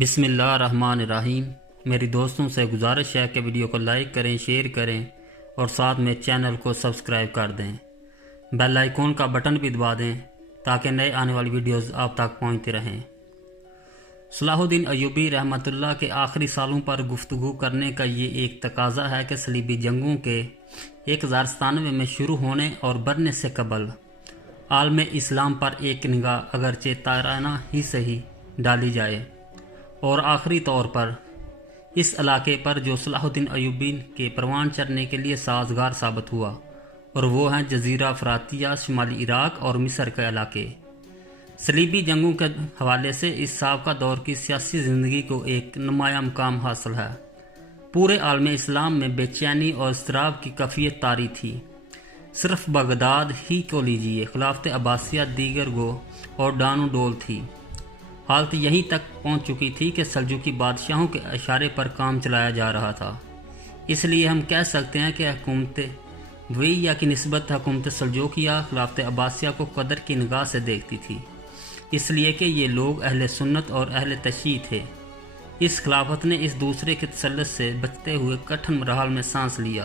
بسم اللہ الرحمن الرحیم۔ میری دوستوں سے گزارش ہے کہ ویڈیو کو لائک کریں، شیئر کریں اور ساتھ میں چینل کو سبسکرائب کر دیں۔ بیل آئیکن کا بٹن بھی دبا دیں تاکہ نئے آنے والی ویڈیوز آپ تک پہنچتی رہیں۔ صلاح الدین ایوبی رحمۃ اللہ کے آخری سالوں پر گفتگو کرنے کا یہ ایک تقاضا ہے کہ صلیبی جنگوں کے 1097 میں شروع ہونے اور بڑھنے سے قبل عالم اسلام پر ایک نگاہ اگرچہ تارانہ ہی صحیح ڈالی جائے، اور آخری طور پر اس علاقے پر جو صلاح الدین ایوبی کے پروان چڑھنے کے لیے سازگار ثابت ہوا، اور وہ ہیں جزیرہ فراتیہ، شمالی عراق اور مصر کے علاقے۔ صلیبی جنگوں کے حوالے سے اس سابقہ دور کی سیاسی زندگی کو ایک نمایاں مقام حاصل ہے۔ پورے عالم اسلام میں بے چینی اور اضطراب کی کیفیت طاری تھی۔ صرف بغداد ہی کو لیجیے، خلافت عباسیہ دیگر گو اور ڈانو ڈول تھی۔ حالت یہیں تک پہنچ چکی تھی کہ سلجوقی بادشاہوں کے اشارے پر کام چلایا جا رہا تھا۔ اس لیے ہم کہہ سکتے ہیں کہ حکومت ویہ کی نسبت حکومت سلجوقیہ خلافت عباسیہ کو قدر کی نگاہ سے دیکھتی تھی، اس لیے کہ یہ لوگ اہل سنت اور اہل تشیع تھے۔ اس خلافت نے اس دوسرے کے تسلط سے بچتے ہوئے کٹھن مراحل میں سانس لیا،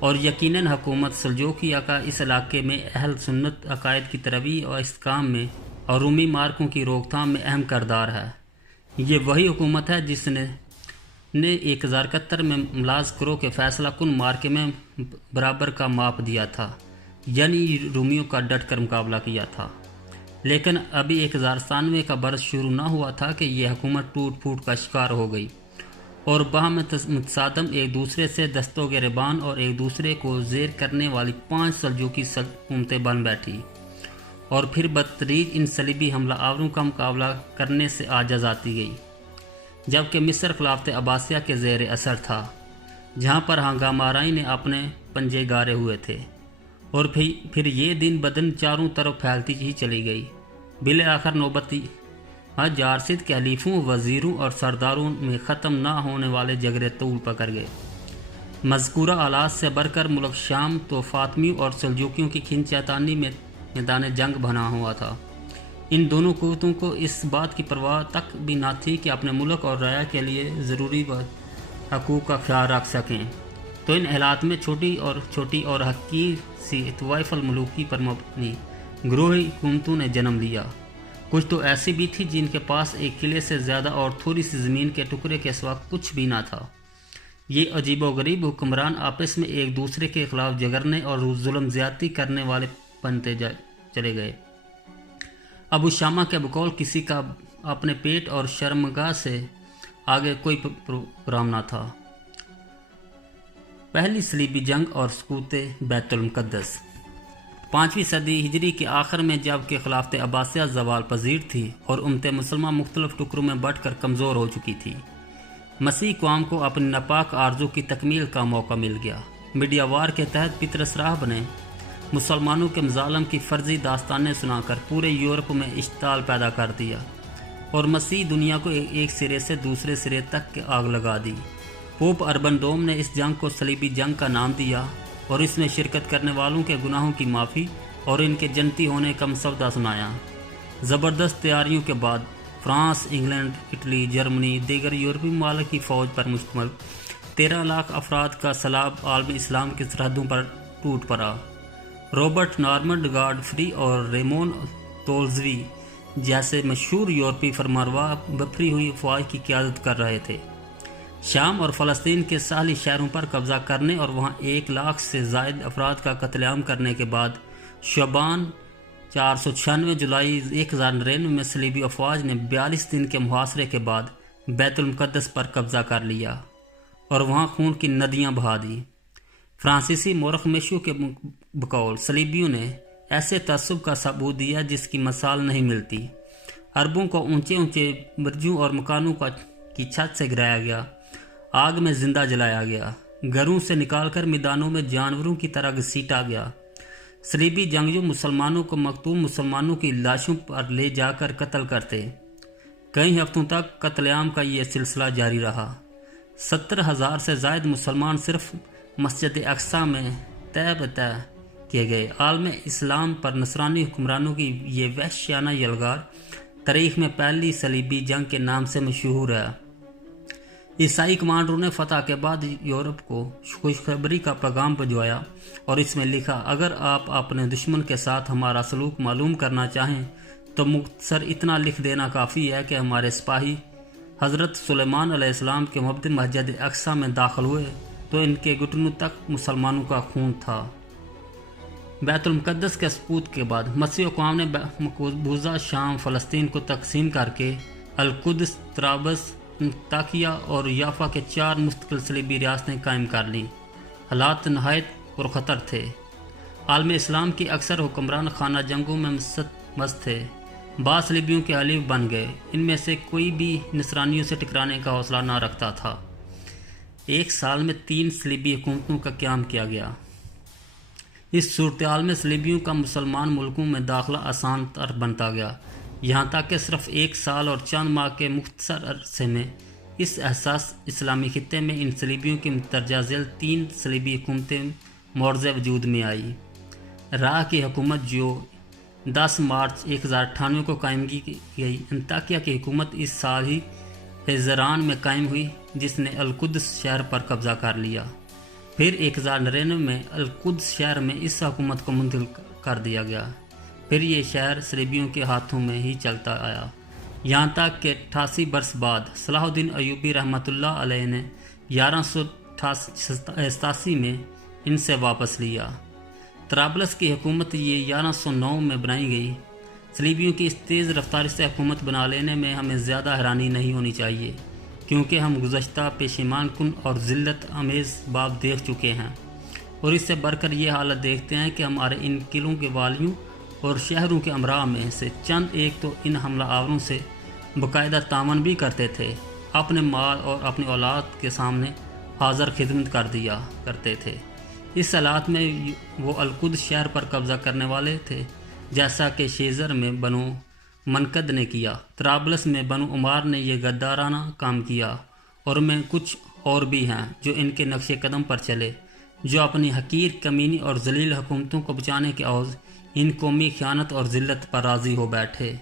اور یقیناً حکومت سلجوقیہ کا اس علاقے میں اہل سنت عقائد کی ترویج اور استحکام میں اور رومی مارکوں کی روک تھام میں اہم کردار ہے۔ یہ وہی حکومت ہے جس نے 1071 میں ملاذ کرو کے فیصلہ کن مارکے میں برابر کا ماپ دیا تھا، یعنی رومیوں کا ڈٹ کر مقابلہ کیا تھا۔ لیکن ابھی 1097 کا برس شروع نہ ہوا تھا کہ یہ حکومت ٹوٹ پھوٹ کا شکار ہو گئی، اور باہم متصادم ایک دوسرے سے دست و گریبان اور ایک دوسرے کو زیر کرنے والی 5 سلجوقی حکومتیں بن بیٹھی، اور پھر بدتدریج ان صلیبی حملہ آوروں کا مقابلہ کرنے سے عاجز آتی گئی۔ جبکہ مصر خلافت عباسیہ کے زیر اثر تھا، جہاں پر ہنگامہ آرائی نے اپنے پنجے گارے ہوئے تھے، اور پھر یہ دن بدن چاروں طرف پھیلتی ہی چلی گئی۔ بالآخر نوبتی جارسد کے حلیفوں، وزیروں اور سرداروں میں ختم نہ ہونے والے جھگڑے طول پکڑ گئے۔ مذکورہ حالات سے بڑھ کر ملک شام تو فاطمیوں اور سلجوقیوں کی کھینچاتانی میں میدان جنگ بنا ہوا تھا۔ ان دونوں قوتوں کو اس بات کی پرواہ تک بھی نہ تھی کہ اپنے ملک اور رعایا کے لیے ضروری حقوق کا خیال رکھ سکیں، تو ان حالات میں چھوٹی اور حقیر سی طوائف الملوکی پر مبنی گروہی حکومتوں نے جنم لیا۔ کچھ تو ایسی بھی تھی جن کے پاس ایک قلعے سے زیادہ اور تھوڑی سی زمین کے ٹکڑے کے سوا کچھ بھی نہ تھا۔ یہ عجیب و غریب حکمران آپس میں ایک دوسرے کے خلاف جھگڑنے اور ظلم زیادتی کرنے والے بنتے چلے گئے۔ ابو شامہ کے بقول کسی کا اپنے پیٹ اور شرمگاہ سے آگے کوئی پروگرام نہ تھا۔ پہلی صلیبی جنگ اور سقوط بیت المقدس۔ 5ویں صدی ہجری کے آخر میں جب کہ خلافت عباسیہ زوال پذیر تھی اور امت مسلمہ مختلف ٹکڑوں میں بٹ کر کمزور ہو چکی تھی، مسیح قوم کو اپنی ناپاک آرزو کی تکمیل کا موقع مل گیا۔ میڈیا وار کے تحت پطرس راہب نے مسلمانوں کے مظالم کی فرضی داستانیں سنا کر پورے یورپ میں اشتعال پیدا کر دیا، اور مسیح دنیا کو ایک سرے سے دوسرے سرے تک آگ لگا دی۔ پوپ اربن دوم نے اس جنگ کو صلیبی جنگ کا نام دیا، اور اس میں شرکت کرنے والوں کے گناہوں کی معافی اور ان کے جنتی ہونے کا مسودہ سنایا۔ زبردست تیاریوں کے بعد فرانس، انگلینڈ، اٹلی، جرمنی، دیگر یورپی ممالک کی فوج پر مشتمل 13 لاکھ افراد کا سیلاب عالم اسلام کی سرحدوں پر ٹوٹ پڑا۔ رابرٹ نارمنڈ، گاڈفری اور ریمون تولزوی جیسے مشہور یورپی فرمانروا بپھری ہوئی افواج کی قیادت کر رہے تھے۔ شام اور فلسطین کے ساحلی شہروں پر قبضہ کرنے اور وہاں 1 لاکھ سے زائد افراد کا قتل عام کرنے کے بعد شعبان 496 جولائی 1099 میں صلیبی افواج نے 42 دن کے محاصرے کے بعد بیت المقدس پر قبضہ کر لیا اور وہاں خون کی ندیاں بہا دی۔ فرانسیسی مورخ میشو کے بقول صلیبیوں نے ایسے تعصب کا ثبوت دیا جس کی مثال نہیں ملتی۔ عربوں کو اونچے اونچے برجوں اور مکانوں کی چھت سے گرایا گیا، آگ میں زندہ جلایا گیا، گھروں سے نکال کر میدانوں میں جانوروں کی طرح گھسیٹا گیا۔ صلیبی جنگجو مسلمانوں کو مقتول مسلمانوں کی لاشوں پر لے جا کر قتل کرتے۔ کئی ہفتوں تک قتل عام کا یہ سلسلہ جاری رہا۔ 70,000 سے زائد مسلمان صرف مسجد اقصیٰ میں تہ بتہ کیے گئے۔ عالم اسلام پر نصرانی حکمرانوں کی یہ وحشیانہ یلغار تاریخ میں پہلی صلیبی جنگ کے نام سے مشہور ہے۔ عیسائی کمانڈروں نے فتح کے بعد یورپ کو خوشخبری کا پیغام بھجوایا اور اس میں لکھا، اگر آپ اپنے دشمن کے ساتھ ہمارا سلوک معلوم کرنا چاہیں تو مختصر اتنا لکھ دینا کافی ہے کہ ہمارے سپاہی حضرت سلیمان علیہ السلام کے مبدع مسجد اقصی میں داخل ہوئے تو ان کے گھٹنوں تک مسلمانوں کا خون تھا۔ بیت المقدس کے سقوط کے بعد مسیحی اقوام نے مقبوضہ شام فلسطین کو تقسیم کر کے القدس، طرابلس، انطاکیہ اور یافا کے 4 مستقل صلیبی ریاستیں قائم کر لیں۔ حالات نہایت پرخطر تھے۔ عالم اسلام کی اکثر حکمران خانہ جنگوں میں مست تھے۔ بعض صلیبیوں کے حلیف بن گئے، ان میں سے کوئی بھی نصرانیوں سے ٹکرانے کا حوصلہ نہ رکھتا تھا۔ ایک سال میں 3 صلیبی حکومتوں کا قیام کیا گیا۔ اس صورتحال میں صلیبیوں کا مسلمان ملکوں میں داخلہ آسان تر بنتا گیا، یہاں تک کہ صرف 1 سال اور چند ماہ کے مختصر عرصے میں اس حساس اسلامی خطے میں ان صلیبیوں کی مندرجہ ذیل 3 صلیبی حکومتیں معرض وجود میں آئی۔ راہ کی حکومت جو 10 مارچ 1098 کو قائم کی گئی، انطاکیہ کی حکومت اس سال ہی حزیران میں قائم ہوئی جس نے القدس شہر پر قبضہ کر لیا۔ پھر 1099 میں القدس شہر میں اس حکومت کو منتقل کر دیا گیا۔ پھر یہ شہر صلیبیوں کے ہاتھوں میں ہی چلتا آیا، یہاں تک کہ 88 برس بعد صلاح الدین ایوبی رحمۃ اللہ علیہ نے 1187 میں ان سے واپس لیا۔ طرابلس کی حکومت یہ 1109 میں بنائی گئی۔ صلیبیوں کی اس تیز رفتاری سے حکومت بنا لینے میں ہمیں زیادہ حیرانی نہیں ہونی چاہیے، کیونکہ ہم گزشتہ پشیمان کن اور ذلت آمیز باب دیکھ چکے ہیں، اور اس سے بڑھ کر یہ حالت دیکھتے ہیں کہ ہمارے ان قلعوں کے والیوں اور شہروں کے امراء میں سے چند ایک تو ان حملہ آوروں سے باقاعدہ تعاون بھی کرتے تھے، اپنے مال اور اپنی اولاد کے سامنے حاضر خدمت کر دیا کرتے تھے۔ اس حالات میں وہ القدس شہر پر قبضہ کرنے والے تھے، جیسا کہ شیزر میں بنو منقد نے کیا، طرابلس میں بنو عمار نے یہ غدارانہ کام کیا، اور میں کچھ اور بھی ہیں جو ان کے نقش قدم پر چلے، جو اپنی حقیر، کمینی اور ذلیل حکومتوں کو بچانے کے عوض ان قومی خیانت اور ذلت پر راضی ہو بیٹھے۔